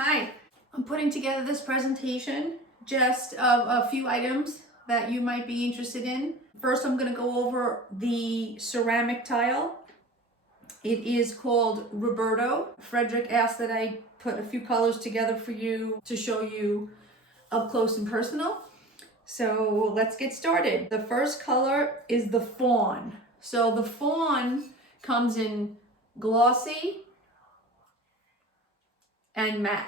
Hi, I'm putting together this presentation just of a few items that you might be interested in. First, I'm going to go over the ceramic tile. It is called Roberto. Frederick asked that I put a few colors together for you to show you up close and personal. So let's get started. The first color is the fawn. So the fawn comes in glossy and matte.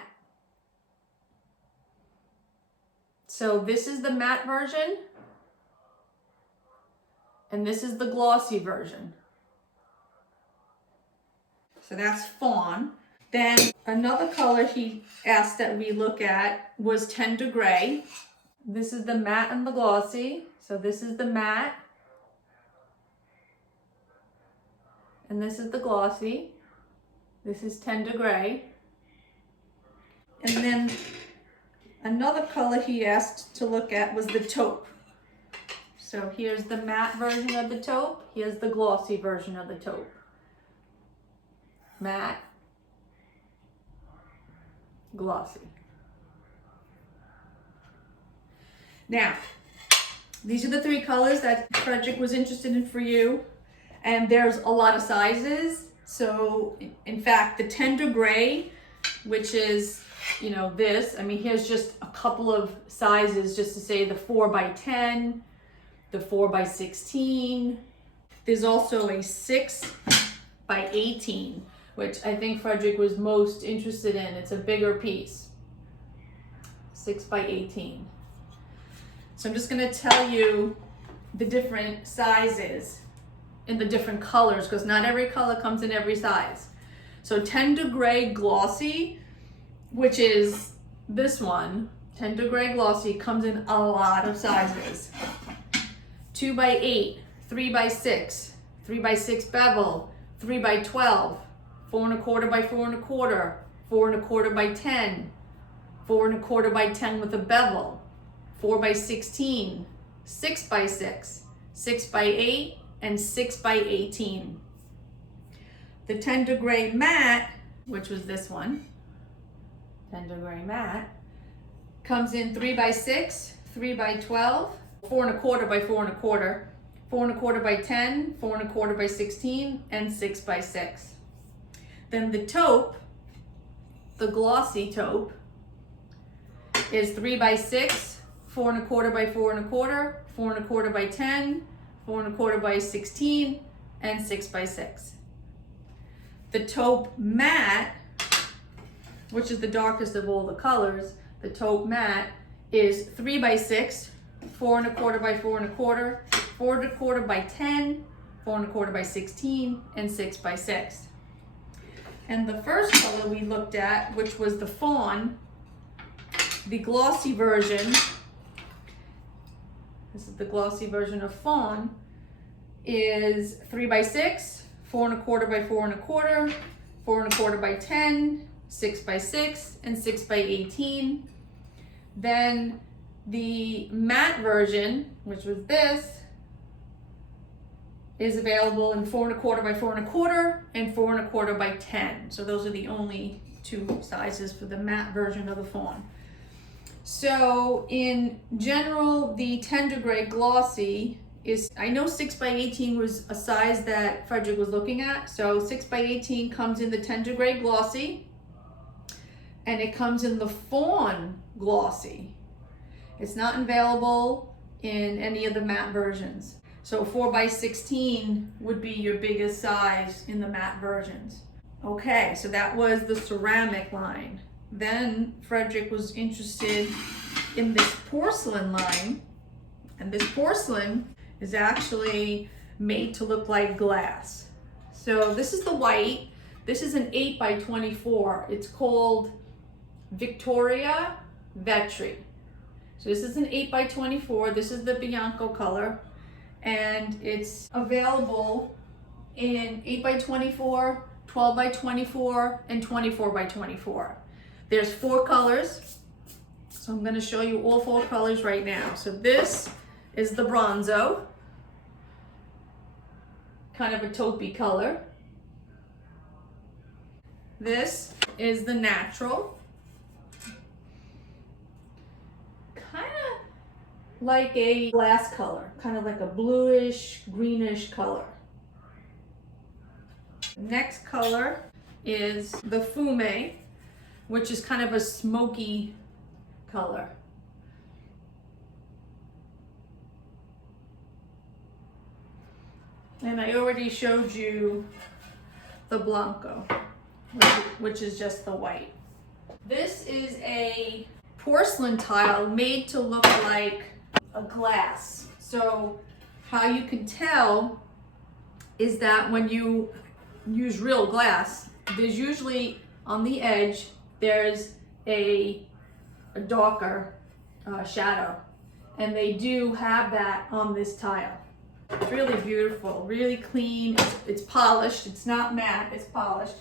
So this is the matte version, and this is the glossy version. So that's fawn. Then another color he asked that we look at was tender gray. This is the matte and the glossy. So this is the matte, and this is the glossy. This is tender gray. And then another color he asked to look at was the taupe. So here's the matte version of the taupe. Here's the glossy version of the taupe. Matte, glossy. Now, these are the three colors that Frederick was interested in for you. And there's a lot of sizes. So in fact, the tender gray, which is, this, here's just a couple of sizes just to say the 4x10, the 4x16. There's also a 6x18, which I think Frederick was most interested in. It's a bigger piece, 6x18. So I'm just gonna tell you the different sizes in the different colors, because not every color comes in every size. So tender gray glossy, which is this one, tender gray glossy, comes in a lot of sizes. 2x8, 3x6, 3x6 bevel, 3x12, 4¼ by 4¼ 4¼ by 10, 4¼ by 10 with a bevel, 4x16, 6x6, 6x8, and 6x18. The tender gray matte, which was this one, tender gray matte, comes in 3x6, 3x12, 4¼ by 4¼ 4¼ by 10, 4¼ by 16, and 6x6. Then the taupe, the glossy taupe, is 3x6, 4¼ by 4¼ 4¼ by 10, 4¼ by 16, and 6x6. The taupe matte, which is the darkest of all the colors, the taupe matte is 3x6, 4¼ by 4¼ 4¼ by 10, 4¼ by 16, and 6x6. And the first color we looked at, which was the fawn, the glossy version, this is the glossy version of fawn, is 3x6, 4¼ by 4¼ 4¼ by 10, 6x6, and 6x18. Then the matte version, which was this, is available in 4¼ by 4¼ and 4¼ by 10. So those are the only two sizes for the matte version of the fawn. So in general, the tender gray glossy is, I know 6x18 was a size that Frederick was looking at. So 6x18 comes in the tender gray glossy, and it comes in the fawn glossy. It's not available in any of the matte versions. So 4x16 would be your biggest size in the matte versions. Okay, so that was the ceramic line. Then Frederick was interested in this porcelain line, and this porcelain is actually made to look like glass. So this is the white. This is an 8x24. It's called Victoria Vetri. So this is an 8x24. This is the Bianco color, and it's available in 8x24, 12x24, and 24x24. There's 4 colors. So I'm going to show you all 4 colors right now. So this is the bronzo, kind of a taupey color. This is the natural. like a glass color, kind of like a bluish, greenish color. Next color is the fume, which is kind of a smoky color. And I already showed you the blanco, which is just the white. This is a porcelain tile made to look like a glass. So how you can tell is that when you use real glass, there's usually on the edge, there's a darker shadow. And they do have that on this tile. It's really beautiful, really clean. It's polished. It's not matte, it's polished.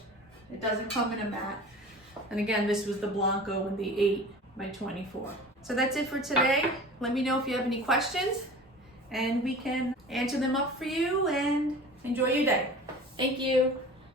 It doesn't come in a matte. And again, this was the Blanco in the 8 by 24. So that's it for today. Let me know if you have any questions and we can answer them up for you, and enjoy your day. Thank you.